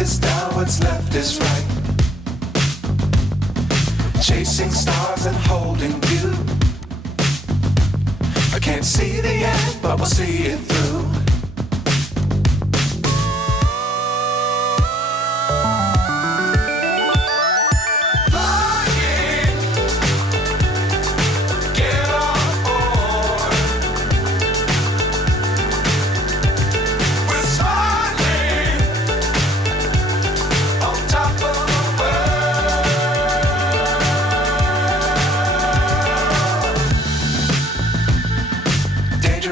is down, what's left is right. Chasing stars and holding you. I can't see the end, but we'll see it through.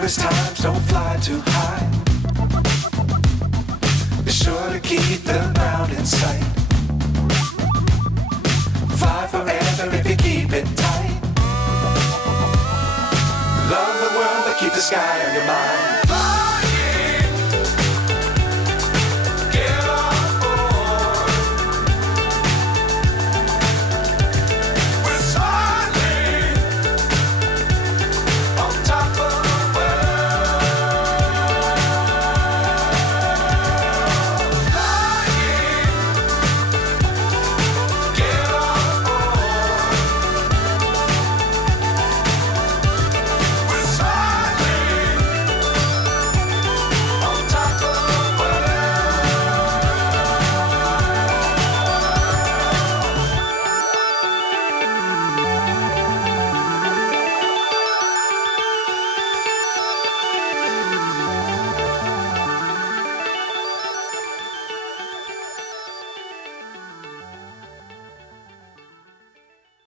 Times don't fly too high. Be sure to keep the ground in sight. Fly forever if you keep it tight. Love the world, but keep the sky on your mind.